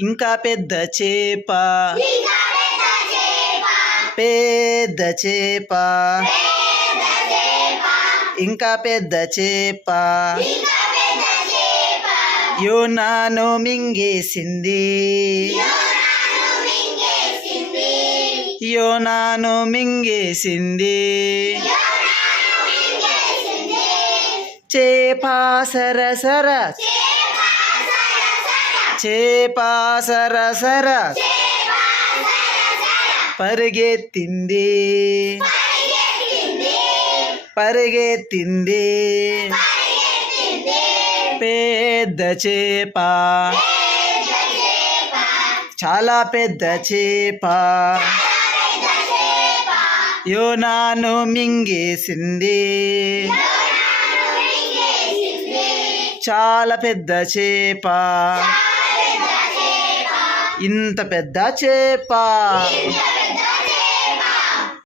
ఇంకా పెద్ద చేప పెద్ద చేప ఇంకా పెద్ద చేప యోనాను మింగేసింది యోనాను మింగేసింది చేప సరసర చేప సరసర పరిగెత్తింది పరిగెత్తింది పెద్ద చేప చాలా పెద్ద చేప యోనాను మింగేసింది చాలా పెద్ద చేప ఇంత పెద్ద చేప